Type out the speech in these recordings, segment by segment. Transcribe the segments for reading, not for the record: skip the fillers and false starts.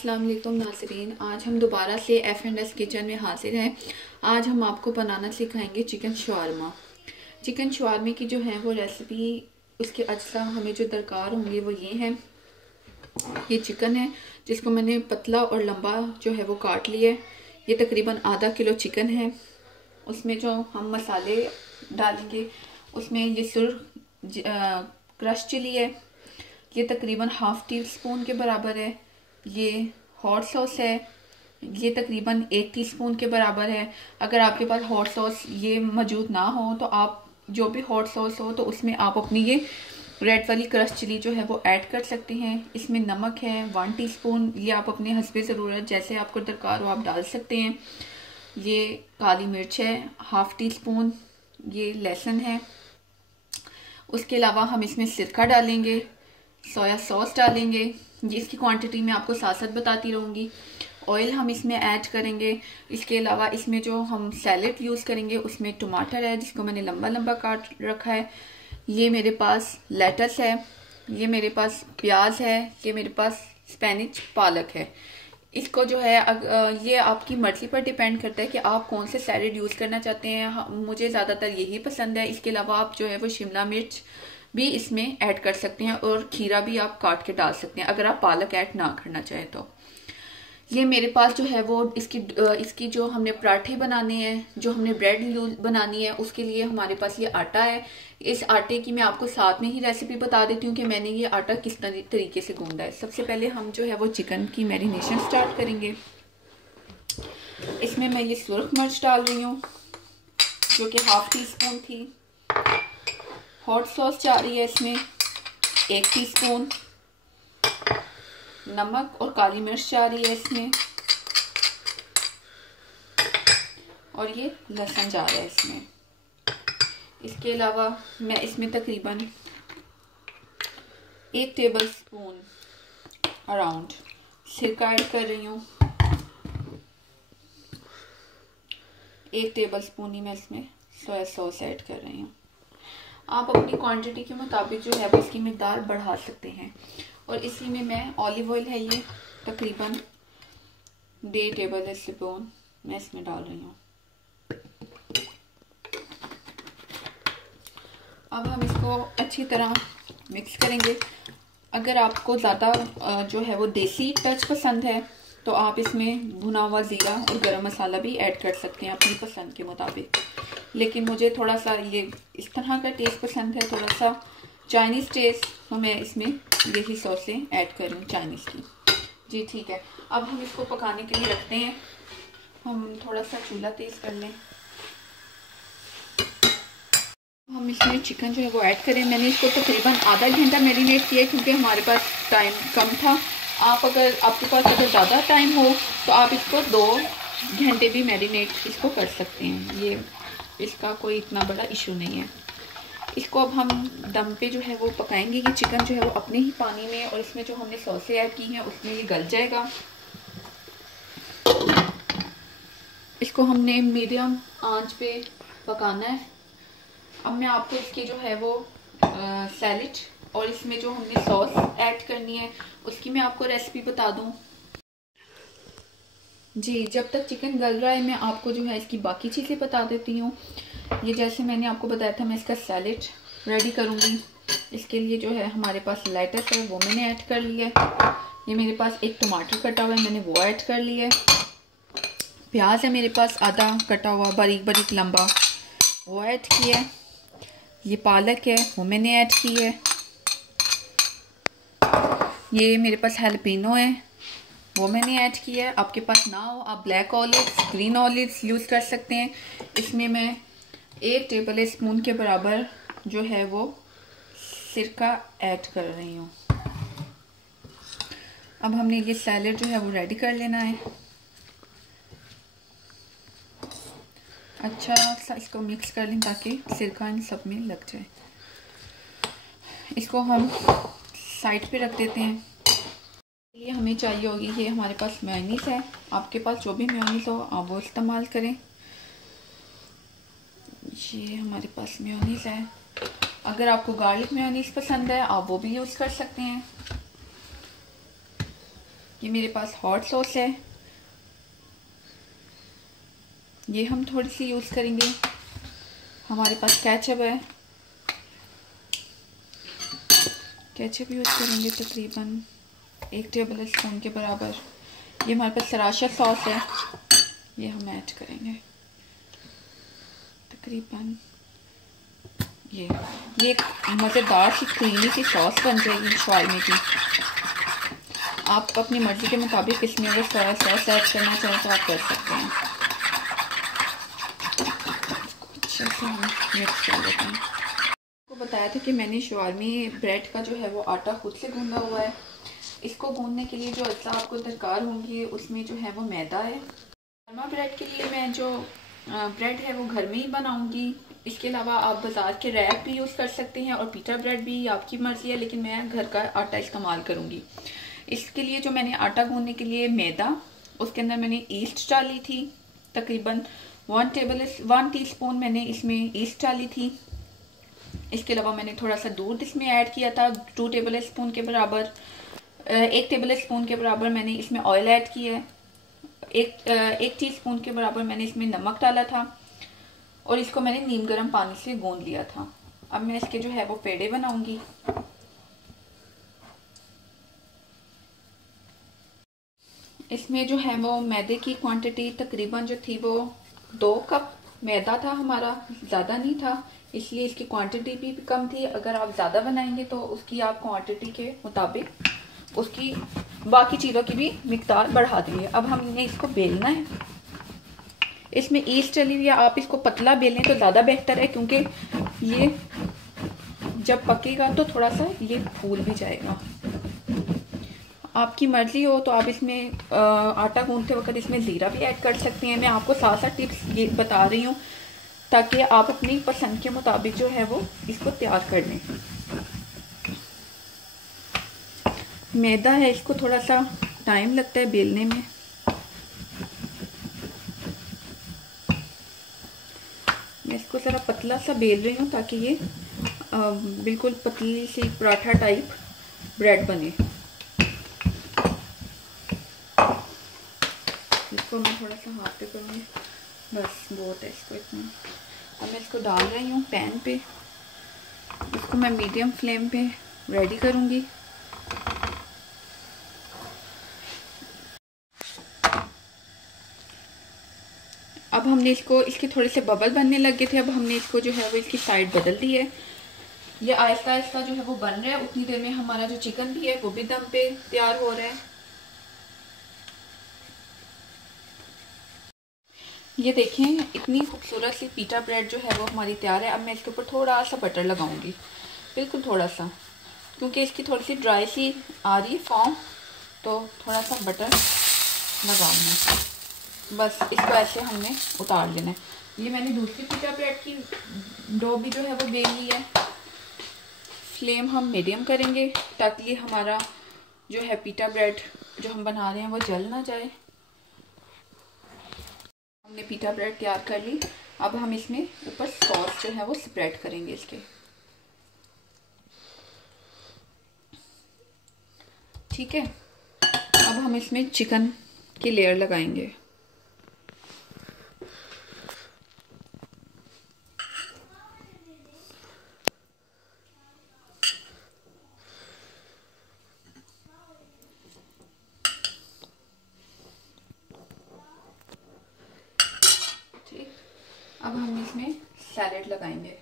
अस्सलाम वालेकुम नाज़रीन, आज हम दोबारा से F&S किचन में हाजिर हैं। आज हम आपको बनाना सिखाएंगे चिकन शवारमा। चिकन शवारमे की जो है वो रेसिपी, उसके अज्जा हमें जो दरकार होंगे वो ये हैं। ये चिकन है जिसको मैंने पतला और लंबा जो है वो काट लिया है। ये तकरीबन आधा किलो चिकन है। उसमें जो हम मसाले डालेंगे उसमें ये सुर्ख क्रश चिली है, ये तकरीबन हाफ टी स्पून के बराबर है। ये हॉट सॉस है, ये तकरीबन 1 टीस्पून के बराबर है। अगर आपके पास हॉट सॉस ये मौजूद ना हो तो आप जो भी हॉट सॉस हो तो उसमें आप अपनी ये रेड वाली क्रश चिली जो है वो ऐड कर सकते हैं। इसमें नमक है 1 टीस्पून, ये आप अपने हस्बे ज़रूरत जैसे आपको दरकार हो आप डाल सकते हैं। ये काली मिर्च है हाफ टी स्पून, ये लहसुन है। उसके अलावा हम इसमें सिरका डालेंगे, सोया सॉस डालेंगे, ये इसकी क्वांटिटी मैं आपको साथ साथ बताती रहूँगी। ऑयल हम इसमें ऐड करेंगे। इसके अलावा इसमें जो हम सैलेड यूज़ करेंगे उसमें टमाटर है जिसको मैंने लंबा लंबा काट रखा है। ये मेरे पास लेटस है, ये मेरे पास प्याज है, ये मेरे पास स्पेनिश पालक है। इसको जो है ये आपकी मर्जी पर डिपेंड करता है कि आप कौन से सैलेड यूज़ करना चाहते हैं। मुझे ज़्यादातर यही पसंद है। इसके अलावा आप जो है वो शिमला मिर्च भी इसमें ऐड कर सकते हैं और खीरा भी आप काट के डाल सकते हैं अगर आप पालक ऐड ना करना चाहें तो। ये मेरे पास जो है वो इसकी जो हमने पराठे बनाने हैं, जो हमने ब्रेड बनानी है, उसके लिए हमारे पास ये आटा है। इस आटे की मैं आपको साथ में ही रेसिपी बता देती हूँ कि मैंने ये आटा किस तरीके से गूंदा है। सबसे पहले हम जो है वो चिकन की मैरिनेशन स्टार्ट करेंगे। इसमें मैं ये सुर्ख मिर्च डाल रही हूँ जो कि हाफ टी स्पून थी। हॉट सॉस जा रही है इसमें 1 टीस्पून। नमक और काली मिर्च जा रही है इसमें, और ये लहसुन जा रहा है इसमें। इसके अलावा मैं इसमें तकरीबन 1 टेबल स्पून अराउंड सिरका ऐड कर रही हूँ। 1 टेबल स्पून ही मैं इसमें सोया सॉस ऐड कर रही हूँ। आप अपनी क्वांटिटी के मुताबिक जो है वो इसकी मिकदार बढ़ा सकते हैं। और इसी में मैं ऑलिव ऑयल है ये तकरीबन 1.5 टेबल स्पून मैं इसमें डाल रही हूँ। अब हम इसको अच्छी तरह मिक्स करेंगे। अगर आपको ज़्यादा जो है वो देसी टच पसंद है तो आप इसमें भुना हुआ ज़ीरा और गरम मसाला भी ऐड कर सकते हैं अपनी पसंद के मुताबिक। लेकिन मुझे थोड़ा सा ये इस तरह का टेस्ट पसंद है, थोड़ा सा चाइनीज़ टेस्ट, तो मैं इसमें यही सॉसें ऐड कर रही हूँ चाइनीज़ की। जी ठीक है, अब हम इसको पकाने के लिए रखते हैं। हम थोड़ा सा चूल्हा तेज़ कर लें। हम इसमें चिकन जो है वो ऐड करें। मैंने इसको तकरीबन आधा घंटा मैरिनेट किया क्योंकि हमारे पास टाइम कम था। अगर आपके पास ज़्यादा टाइम हो तो आप इसको 2 घंटे भी मैरिनेट इसको कर सकते हैं। ये इसका कोई इतना बड़ा इशू नहीं है। इसको अब हम दम पे जो है वो पकाएंगे। ये चिकन जो है वो अपने ही पानी में और इसमें जो हमने सॉसें ऐड की हैं उसमें ये गल जाएगा। इसको हमने मीडियम आंच पे पकाना है। अब मैं आपको इसकी जो है वो सैलेड और इसमें जो हमने सॉस ऐड करनी है उसकी मैं आपको रेसिपी बता दूं। जी, जब तक चिकन गल रहा है मैं आपको जो है इसकी बाकी चीज़ें बता देती हूँ। ये जैसे मैंने आपको बताया था मैं इसका सैलेड रेडी करूँगी। इसके लिए जो है हमारे पास लेटस है वो मैंने ऐड कर लिया है। ये मेरे पास 1 टमाटर कटा हुआ है, मैंने वो ऐड कर लिया है। प्याज है मेरे पास आधा कटा हुआ बारीक बारीक लंबा, वो ऐड किया है। ये पालक है वो मैंने ऐड की है। ये मेरे पास हैलपिनो है वो मैंने ऐड किया है। आपके पास ना हो आप black olives, green olives use कर सकते हैं। इसमें मैं 1 टेबल स्पून के बराबर जो है वो सिरका ऐड कर रही हूँ। अब हमने ये सैलेड जो है वो रेडी कर लेना है। अच्छा सा इसको मिक्स कर लें ताकि सिरका इन सब में लग जाए। इसको हम साइड पे रख देते हैं। ये हमें चाहिए होगी, ये हमारे पास मेयोनीज़ है। आपके पास जो भी मेयोनीज़ हो आप वो इस्तेमाल करें। ये हमारे पास मेयोनीज़ है। अगर आपको गार्लिक मेयोनीज़ पसंद है आप वो भी यूज़ कर सकते हैं। ये मेरे पास हॉट सॉस है, ये हम थोड़ी सी यूज़ करेंगे। हमारे पास केचप है, केचप यूज़ करेंगे तकरीबन 1 टेबल स्पून के बराबर। ये हमारे पास सराशा सॉस है, ये हम ऐड करेंगे तकरीबन। ये एक मज़ेदार सी क्रीमी सी सॉस बन जाएगी शवारमे की। आप अपनी मर्ज़ी के मुताबिक इसमें अगर सोया सॉस ऐड करना चाहें तो आप कर सकते हैं। अच्छे से हम मिक्स कर लेते हैं। आपको बताया था कि मैंने शवारमे ब्रेड का जो है वो आटा खुद से गूंदा हुआ है। इसको गूंदने के लिए जो अज्जा आपको दरकार होंगी उसमें जो है वो मैदा है। शवारमा ब्रेड के लिए मैं जो ब्रेड है वो घर में ही बनाऊंगी। इसके अलावा आप बाज़ार के रैप भी यूज़ कर सकते हैं और पीटा ब्रेड भी, आपकी मर्ज़ी है, लेकिन मैं घर का आटा इस्तेमाल करूँगी। इसके लिए जो मैंने आटा गूंदने के लिए मैदा, उसके अंदर मैंने ईस्ट डाली थी तकरीबन 1 टीस्पून मैंने इसमें ईस्ट डाली थी। इसके अलावा मैंने थोड़ा सा दूध इसमें ऐड किया था 2 टेबल स्पून के बराबर। 1 टेबल स्पून के बराबर मैंने इसमें ऑयल ऐड किया है। एक टीस्पून के बराबर मैंने इसमें नमक डाला था और इसको मैंने नीम गर्म पानी से गूंद लिया था। अब मैं इसके जो है वो पेड़े बनाऊंगी। इसमें जो है वो मैदे की क्वांटिटी तकरीबन जो थी वो 2 कप मैदा था हमारा, ज़्यादा नहीं था, इसलिए इसकी क्वांटिटी भी कम थी। अगर आप ज़्यादा बनाएंगे तो उसकी आप क्वांटिटी के मुताबिक उसकी बाकी चीज़ों की भी मिकदार बढ़ा देंगे। अब हमने इसको बेलना है। इसमें ईस्ट चली हुई है, आप इसको पतला बेलें तो ज़्यादा बेहतर है, क्योंकि ये जब पकेगा तो थोड़ा सा ये फूल भी जाएगा। आपकी मर्ज़ी हो तो आप इसमें आटा गूंथते वक्त इसमें ज़ीरा भी ऐड कर सकते हैं। मैं आपको साथ साथ टिप्स ये बता रही हूँ ताकि आप अपनी पसंद के मुताबिक जो है वो इसको तैयार कर लें। मैदा है, इसको थोड़ा सा टाइम लगता है बेलने में। मैं इसको ज़रा पतला सा बेल रही हूँ ताकि ये बिल्कुल पतली सी पराठा टाइप ब्रेड बने। इसको मैं थोड़ा सा हाथ पे करूँगी, बस बहुत है इसको इतना। अब मैं इसको डाल रही हूँ पैन पे। इसको मैं मीडियम फ्लेम पे रेडी करूँगी। अब हमने इसको, इसके थोड़े से बबल बनने लगे थे, अब हमने इसको जो है वो इसकी साइड बदल दी है। ये आहिस्ता आहिस्ता जो है वो बन रहा है। उतनी देर में हमारा जो चिकन भी है वो भी दम पे तैयार हो रहा है। ये देखें, इतनी खूबसूरत सी पीटा ब्रेड जो है वो हमारी तैयार है। अब मैं इसके ऊपर थोड़ा सा बटर लगाऊंगी, बिल्कुल थोड़ा सा, क्योंकि इसकी थोड़ी सी ड्राई सी आ रही है फॉर्म, तो थोड़ा सा बटर लगाऊंगी। बस इसको ऐसे हमने उतार लेना है। ये मैंने दूसरी पीटा ब्रेड की डो भी जो है वो बेल ली है। फ्लेम हम मीडियम करेंगे ताकि हमारा जो है पीटा ब्रेड जो हम बना रहे हैं वो जल ना जाए। हमने पीटा ब्रेड तैयार कर ली। अब हम इसमें ऊपर सॉस जो है वो स्प्रेड करेंगे इसके। ठीक है, अब हम इसमें चिकन की लेयर लगाएंगे। अब हम इसमें सैलेड लगाएंगे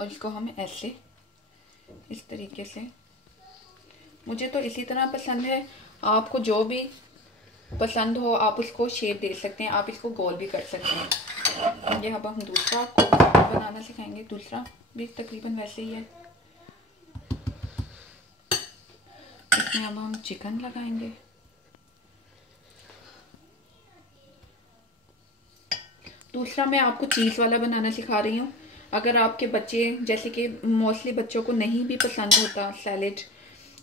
और इसको हम ऐसे इस तरीके से, मुझे तो इसी तरह पसंद है, आपको जो भी पसंद हो आप उसको शेप दे सकते हैं, आप इसको गोल भी कर सकते हैं। ये अब हम दूसरा आपको बनाना सिखाएंगे, दूसरा भी तकरीबन वैसे ही है। इसमें अब हम चिकन लगाएंगे। दूसरा मैं आपको चीज़ वाला बनाना सिखा रही हूँ। अगर आपके बच्चे, जैसे कि मोस्टली बच्चों को नहीं भी पसंद होता सैलेड,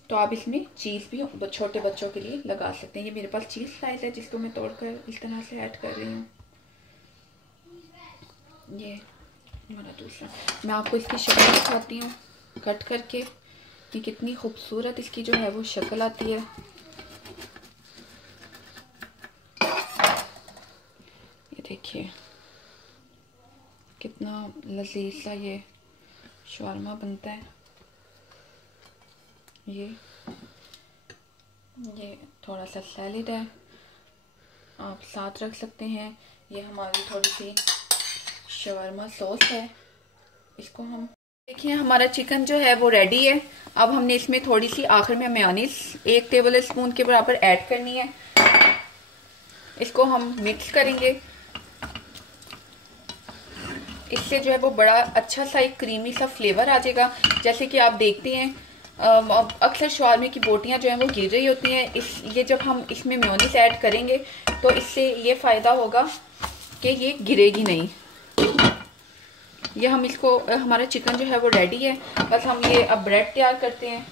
तो आप इसमें चीज़ भी छोटे बच्चों के लिए लगा सकते हैं। ये मेरे पास चीज़ स्लाइस है जिसको मैं तोड़कर इस तरह से ऐड कर रही हूँ। ये हमारा दूसरा, मैं आपको इसकी शक्ल दिखाती हूँ कट करके। कि कितनी खूबसूरत इसकी जो है वो शक्ल आती है। ये देखिए कितना लजीज सा ये शवारमा बनता है। ये थोड़ा सा सैलेड है, आप साथ रख सकते हैं। ये हमारी थोड़ी सी शवारमा सॉस है, इसको हम देखिए हमारा चिकन जो है वो रेडी है। अब हमने इसमें थोड़ी सी आखिर में मेयोनीज 1 टेबल स्पून के बराबर ऐड करनी है। इसको हम मिक्स करेंगे, इससे जो है वो बड़ा अच्छा सा एक क्रीमी सा फ्लेवर आ जाएगा। जैसे कि आप देखते हैं अक्सर शवारमे की बोटियां जो हैं वो गिर रही होती हैं। ये जब हम इसमें मेयोनीज ऐड करेंगे तो इससे ये फ़ायदा होगा कि ये गिरेगी नहीं। ये हम इसको हमारा चिकन जो है वो रेडी है, बस हम ये अब ब्रेड तैयार करते हैं।